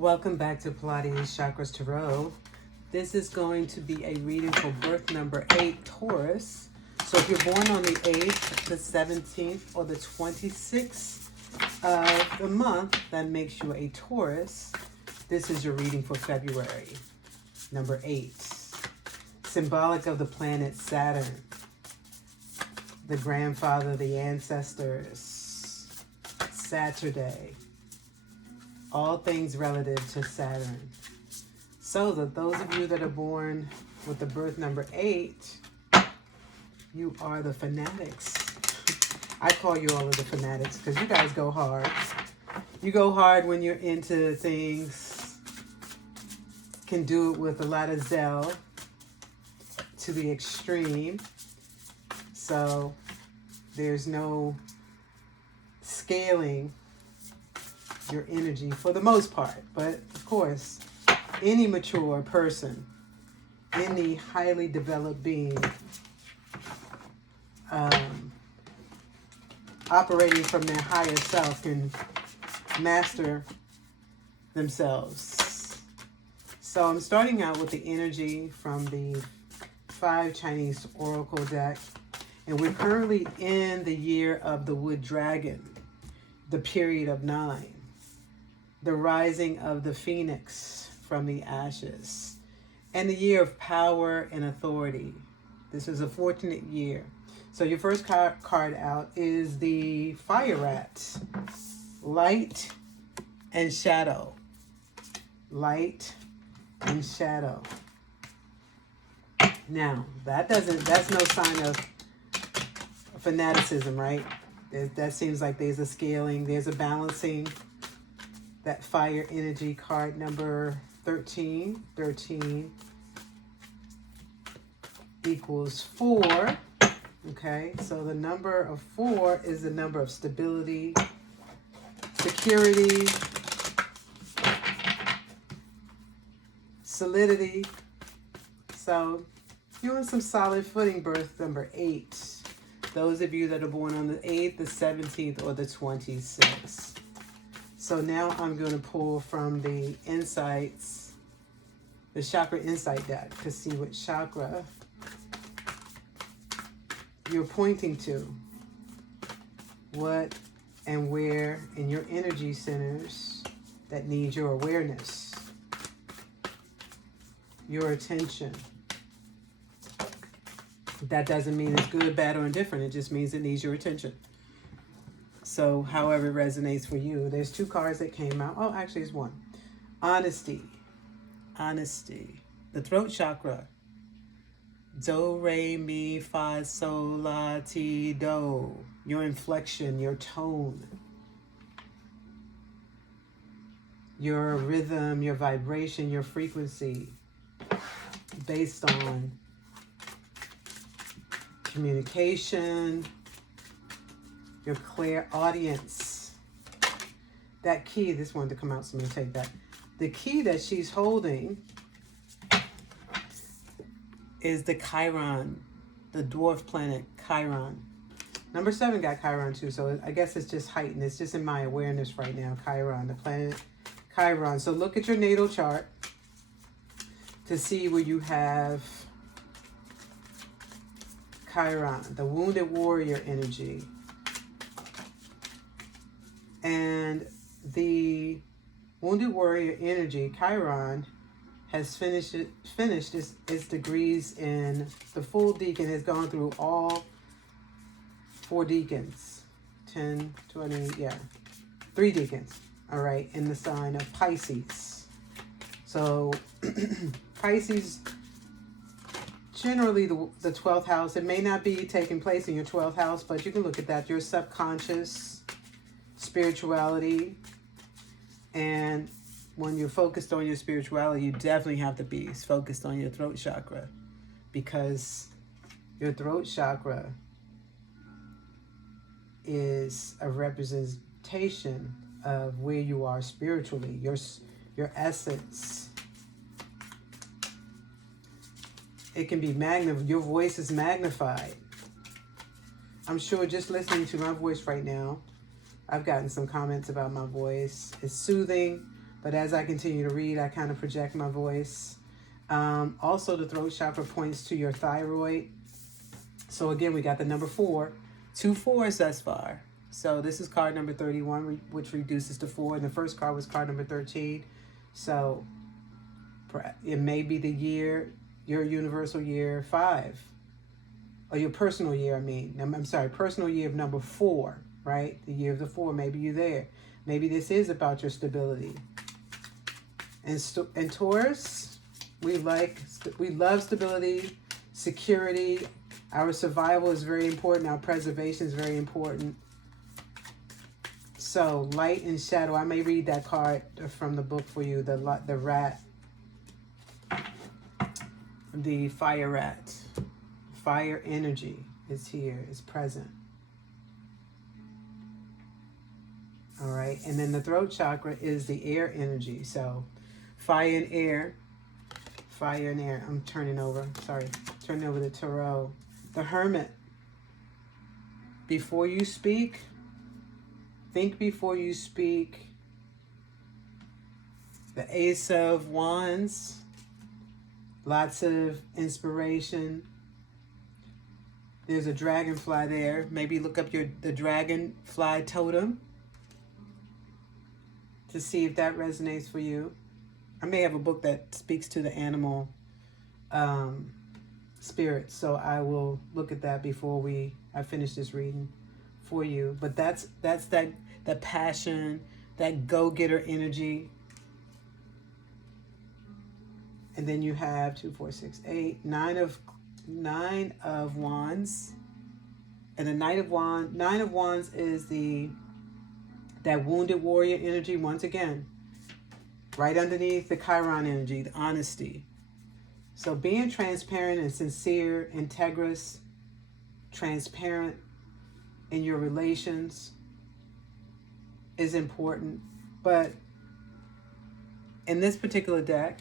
Welcome back to Pilates Chakras Tarot. This is going to be a reading for birth number 8, Taurus. So if you're born on the 8th, the 17th, or the 26th of the month, that makes you a Taurus. This is your reading for February, number 8. Symbolic of the planet Saturn, the grandfather, the ancestors, Saturday. All things relative to Saturn. So that those of you that are born with the birth number 8, you are the fanatics. I call you all of the fanatics because you guys go hard. You go hard when you're into things. Can do it with a lot of zeal to the extreme. So there's no scaling your energy for the most part. But of course, any mature person, any highly developed being, operating from their higher self can master themselves. So I'm starting out with the energy from the 5 Chinese Oracle deck. And we're currently in the year of the Wood Dragon, the period of 9. The rising of the phoenix from the ashes, and the year of power and authority. This is a fortunate year. So your first card out is the Fire Rat. Light and shadow. Light and shadow. Now, that's no sign of fanaticism, right? That seems like there's a scaling, there's a balancing. That fire energy card number 13. 13 equals 4. Okay, so the number of 4 is the number of stability, security, solidity. So you're on some solid footing, birth number 8. Those of you that are born on the 8th, the 17th, or the 26th. So now I'm going to pull from the insights, the chakra insight deck, to see what chakra you're pointing to. What and where in your energy centers that need your awareness, your attention. That doesn't mean it's good, bad, or indifferent. It just means it needs your attention. So however it resonates for you. There's 2 cards that came out. Oh, actually it's 1. Honesty. Honesty. The throat chakra. Do, re, mi, fa, sol, la, ti, do. Your inflection, your tone. Your rhythm, your vibration, your frequency. Based on communication, your clairaudience. That key, this wanted to come out, so I'm going to take that. The key that she's holding is the Chiron, the dwarf planet Chiron. Number 7 got Chiron too, so I guess it's just heightened. It's just in my awareness right now, Chiron, the planet Chiron. So look at your natal chart to see where you have Chiron, the wounded warrior energy. And the wounded warrior energy, Chiron, has finished its degrees in the full deacon, has gone through all 4 deacons. 10, 20, yeah. 3 deacons, all right, in the sign of Pisces. So Pisces, generally the 12th house, it may not be taking place in your 12th house, but you can look at that. Your subconscious, spirituality, and when you're focused on your spirituality, you definitely have to be focused on your throat chakra, because your throat chakra is a representation of where you are spiritually, your essence. It can be magnified. Your voice is magnified. I'm sure just listening to my voice right now, I've gotten some comments about my voice. It's soothing, But as I continue to read, I kind of project my voice. Also, the throat chakra points to your thyroid. So again, we got the number 4. 2 4s thus far. So this is card number 31, which reduces to 4. And the first card was card number 13. So it may be the year, your universal year 5. Or your personal year, I'm sorry, personal year of number 4, right? The year of the 4, maybe you're there. Maybe this is about your stability. And Taurus, we love stability, security. Our survival is very important. Our preservation is very important. So light and shadow. I may read that card from the book for you. The rat, the fire rat. Fire energy is here, is present. All right, and then the throat chakra is the air energy. So fire and air, fire and air. I'm turning over, turning over the tarot. The hermit. Before you speak, think before you speak. The Ace of Wands, lots of inspiration. There's a dragonfly there. Maybe look up the dragonfly totem to see if that resonates for you. I may have a book that speaks to the animal spirits, so I will look at that before I finish this reading for you. But that's that passion, that go-getter energy. And then you have 2, 4, 6, 8, 9 of Wands. And the Nine of Wands is that wounded warrior energy once again. Right underneath the Chiron energy, the honesty. So being transparent and sincere, integrous, transparent in your relations is important. But in this particular deck,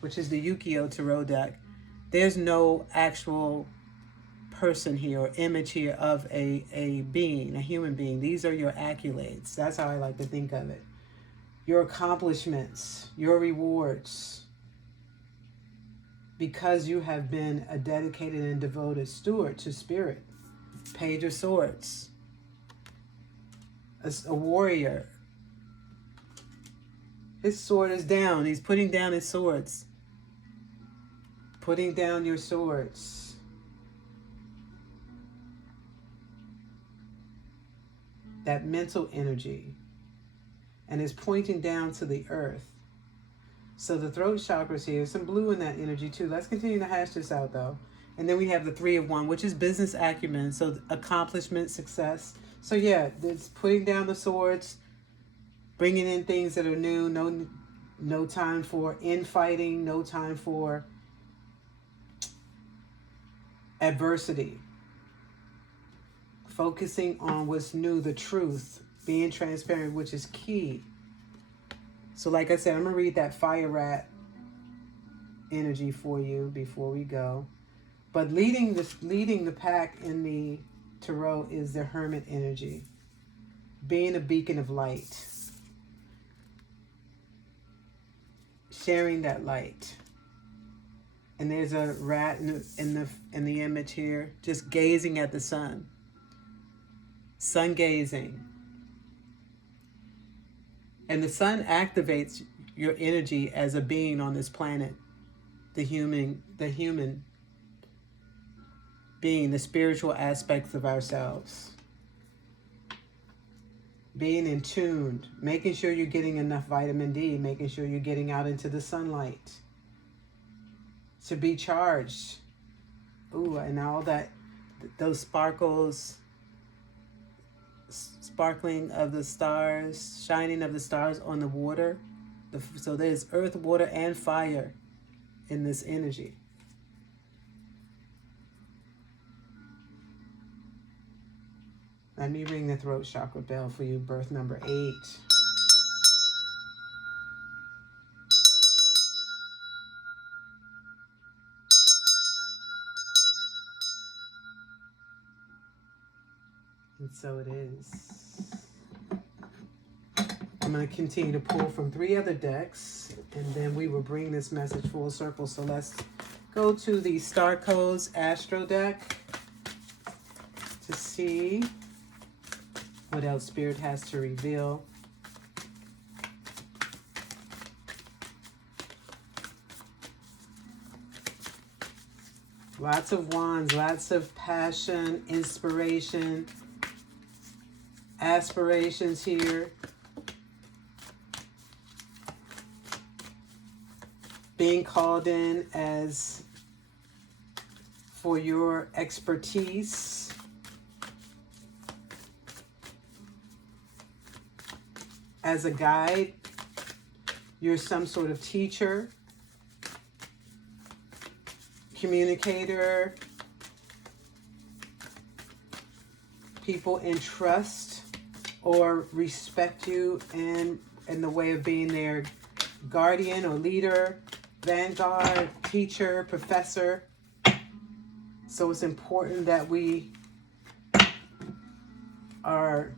which is the Yukio Tarot deck, there's no actual person here or image here of a being, a human being. These are your accolades. That's how I like to think of it. Your accomplishments, your rewards, because you have been a dedicated and devoted steward to spirit. Page of Swords, a warrior. His sword is down. He's putting down his swords. Putting down your swords. That mental energy. And is pointing down to the earth. So the throat chakras here, some blue in that energy too. Let's continue to hash this out though. And then we have the 3 of Wands, which is business acumen. So accomplishment, success. So yeah, it's putting down the swords, bringing in things that are new. No time for infighting. No time for adversity. Focusing on what's new, the truth. Being transparent, which is key. So like I said, I'm going to read that fire rat energy for you before we go. But leading the pack in the tarot is the hermit energy. Being a beacon of light. Sharing that light. And there's a rat in the image here, just gazing at the sun. Sun gazing. And the sun activates your energy as a being on this planet. The human being, the spiritual aspects of ourselves. Being in tune, making sure you're getting enough vitamin D, making sure you're getting out into the sunlight. To be charged. Ooh, and all that, those sparkles, sparkling of the stars, shining of the stars on the water. So there's earth, water, and fire in this energy. Let me ring the throat chakra bell for you, birth number 8. And so it is. I'm going to continue to pull from 3 other decks, and then we will bring this message full circle. So let's go to the Star Codes Astro deck to see what else Spirit has to reveal. Lots of wands, lots of passion, inspiration, aspirations here. Being called in as for your expertise. As a guide, you're some sort of teacher, communicator. People entrust or respect you in the way of being their guardian or leader, vanguard, teacher, professor. So it's important that we are,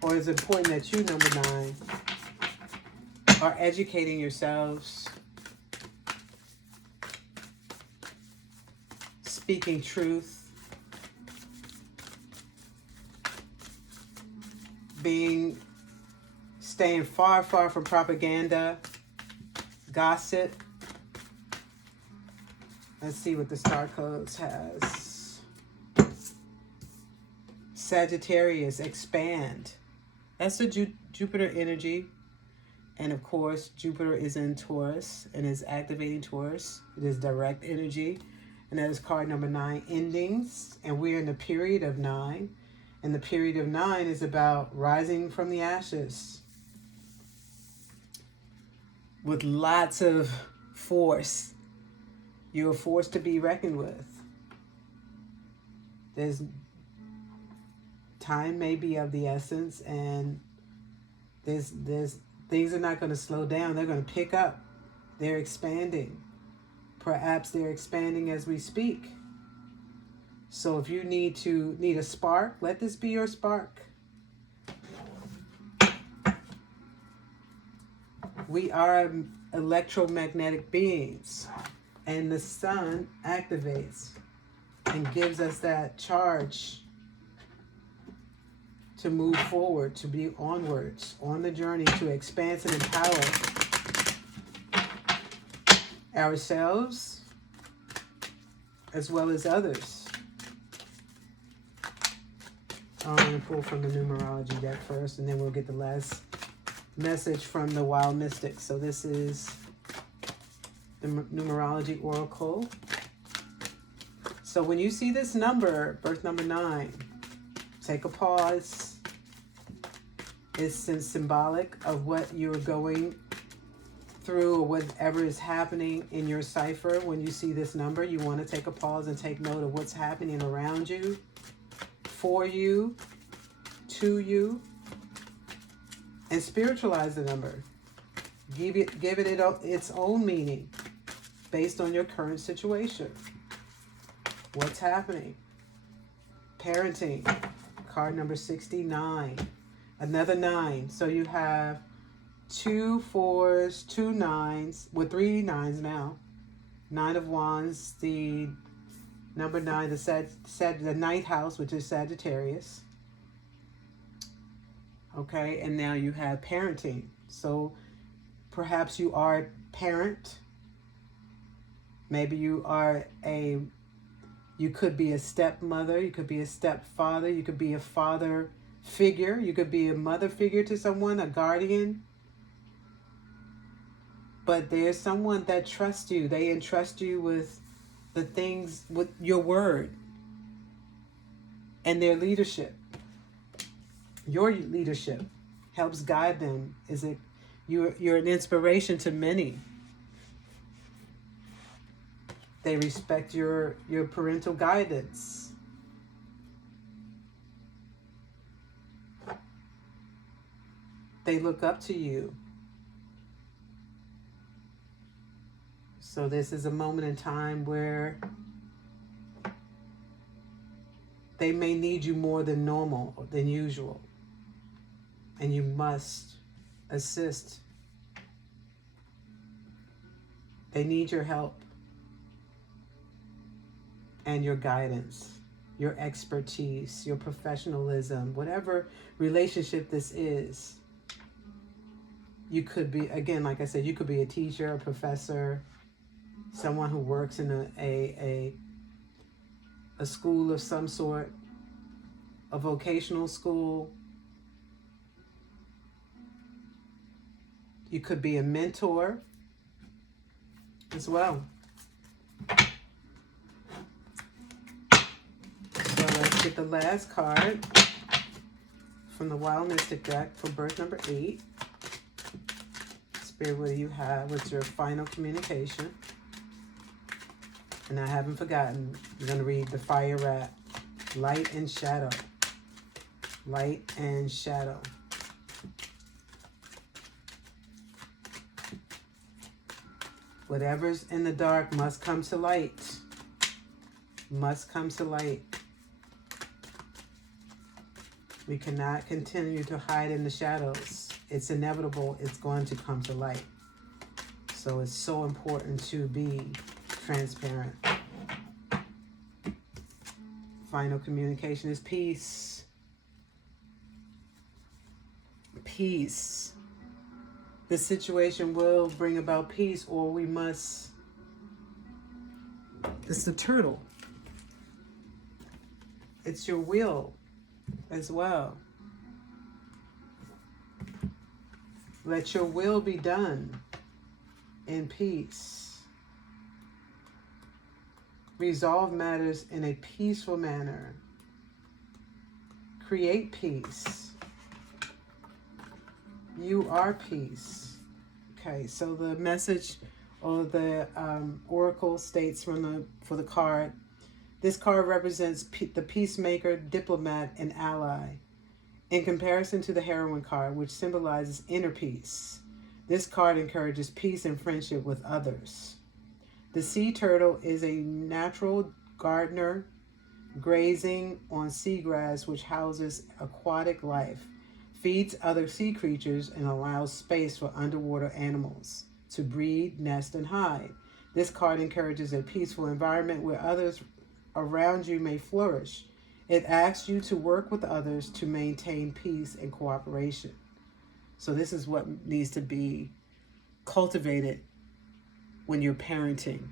or it's important that you, number 9, are educating yourselves, speaking truth, staying far, far from propaganda, gossip. Let's see what the Star Codes has. Sagittarius, expand. That's the Jupiter energy. And of course, Jupiter is in Taurus and is activating Taurus. It is direct energy. And that is card number 9, endings. And we're in the period of 9. And the period of 9 is about rising from the ashes with lots of force. You're a force to be reckoned with. There's time may be of the essence, and there's things are not going to slow down. They're going to pick up. They're expanding. Perhaps they're expanding as we speak. So if you need a spark, let this be your spark. We are electromagnetic beings, and the sun activates and gives us that charge to move forward, to be onwards on the journey to expand and empower ourselves as well as others. I'm going to pull from the numerology deck first, and then we'll get the last message from the Wild Mystic. So this is the numerology oracle. So when you see this number, birth number 9, take a pause. It's symbolic of what you're going through or whatever is happening in your cipher. When you see this number, you want to take a pause and take note of what's happening around you, for you, to you, and spiritualize the number. Give it its own meaning based on your current situation. What's happening? Parenting, card number 69. Another 9. So you have 2 4s, 2 9s, with 3 9s now. 9 of Wands, the number 9, the 9th house, which is Sagittarius. Okay, and now you have parenting. So perhaps you are a parent. Maybe you could be a stepmother, you could be a stepfather, you could be a father figure, you could be a mother figure to someone, a guardian. But there's someone that trusts you. They entrust you with the things, with your word and their leadership. Your leadership helps guide them. You're an inspiration to many. They respect your parental guidance. They look up to you. So this is a moment in time where they may need you more than normal, than usual. and you must assist. They need your help and your guidance, your expertise, your professionalism, whatever relationship this is. You could be, again, like I said, you could be a teacher, a professor, someone who works in a school of some sort, a vocational school. You could be a mentor as well. So let's get the last card from the Wild Mystic deck for birth number 8. Spirit, what do you have? What's your final communication? And I haven't forgotten, you're going to read the Fire Rat. Light and shadow. Light and shadow. Whatever's in the dark must come to light. Must come to light. We cannot continue to hide in the shadows. It's inevitable. It's going to come to light. So it's so important to be transparent. Final communication is peace. Peace. The situation will bring about peace, or we must. It's the turtle. It's your will as well. Let your will be done in peace. Resolve matters in a peaceful manner. Create peace. You are peace. Okay, so the message or the oracle states for the card, this card represents the peacemaker, diplomat, and ally. In comparison to the Heroine card, which symbolizes inner peace, this card encourages peace and friendship with others. The sea turtle is a natural gardener grazing on seagrass, which houses aquatic life, feeds other sea creatures, and allows space for underwater animals to breed, nest, and hide. This card encourages a peaceful environment where others around you may flourish. It asks you to work with others to maintain peace and cooperation. So this is what needs to be cultivated when you're parenting,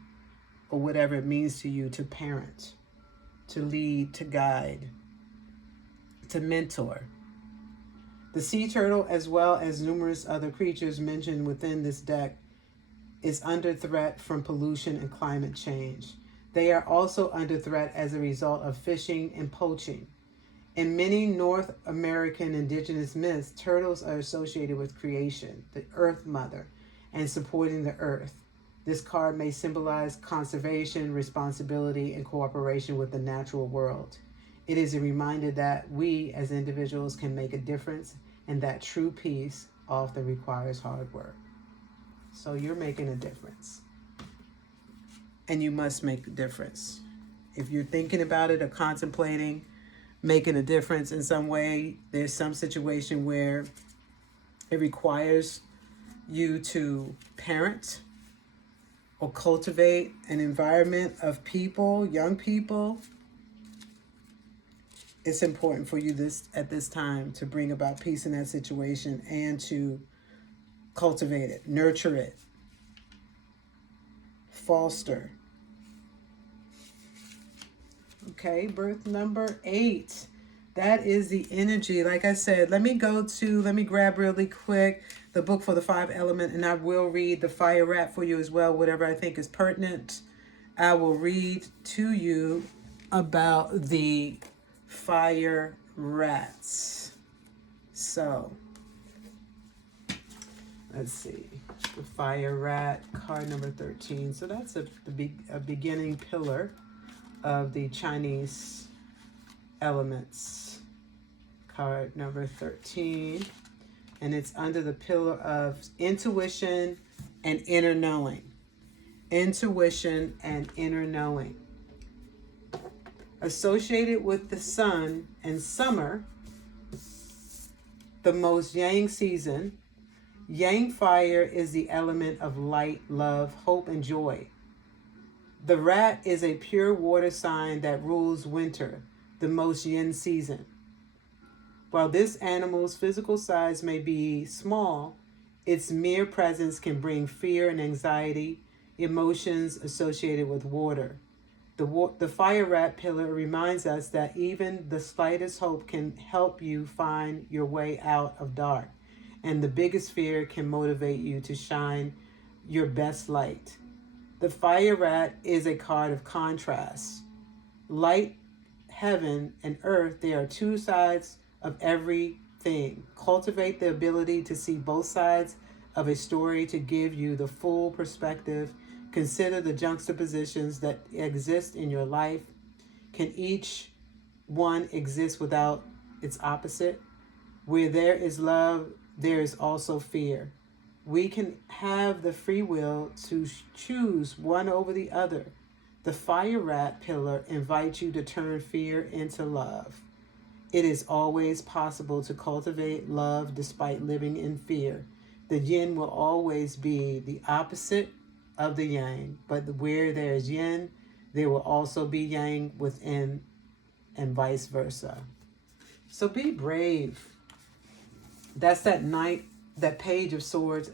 or whatever it means to you to parent, to lead, to guide, to mentor. The sea turtle, as well as numerous other creatures mentioned within this deck, is under threat from pollution and climate change. They are also under threat as a result of fishing and poaching. In many North American indigenous myths, turtles are associated with creation, the Earth Mother, and supporting the earth. This card may symbolize conservation, responsibility, and cooperation with the natural world. It is a reminder that we as individuals can make a difference, and that true peace often requires hard work. So you're making a difference. And you must make a difference. If you're thinking about it or contemplating making a difference in some way, there's some situation where it requires you to parent or cultivate an environment of people, young people, it's important for you at this time to bring about peace in that situation and to cultivate it, nurture it, foster. Okay, birth number 8. That is the energy. Like I said, let me grab really quick the book for the 5 element, and I will read the Fire Rat for you as well, whatever I think is pertinent. I will read to you about the Fire Rats. So, let's see. The Fire Rat, card number 13. So that's a beginning pillar of the Chinese elements. Card number 13. And it's under the pillar of intuition and inner knowing. Intuition and inner knowing. Associated with the sun and summer, the most yang season. Yang fire is the element of light, love, hope, and joy. The rat is a pure water sign that rules winter, the most yin season. While this animal's physical size may be small, its mere presence can bring fear and anxiety, emotions associated with water. The fire rat pillar reminds us that even the slightest hope can help you find your way out of dark, and the biggest fear can motivate you to shine your best light. The fire rat is a card of contrast. Light, heaven, and earth, they are two sides of everything. Cultivate the ability to see both sides of a story to give you the full perspective. Consider the juxtapositions that exist in your life. Can each one exist without its opposite? Where there is love, there is also fear. We can have the free will to choose one over the other. The fire rat pillar invites you to turn fear into love. It is always possible to cultivate love despite living in fear. The yin will always be the opposite of the yang, but where there is yin, there will also be yang within, and vice versa. So be brave. That's that knight, that page of swords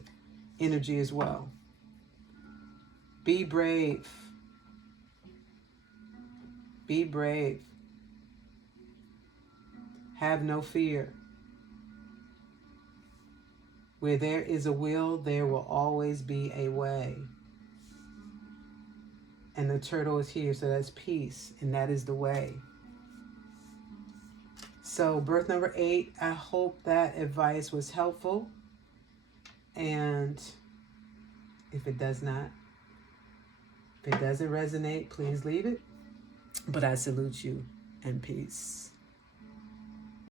energy as well. Be brave. Be brave. Have no fear. Where there is a will, there will always be a way. And the turtle is here, so that's peace, and that is the way. So birth number 8, I hope that advice was helpful. And if it does not, if it doesn't resonate, please leave it. But I salute you and peace.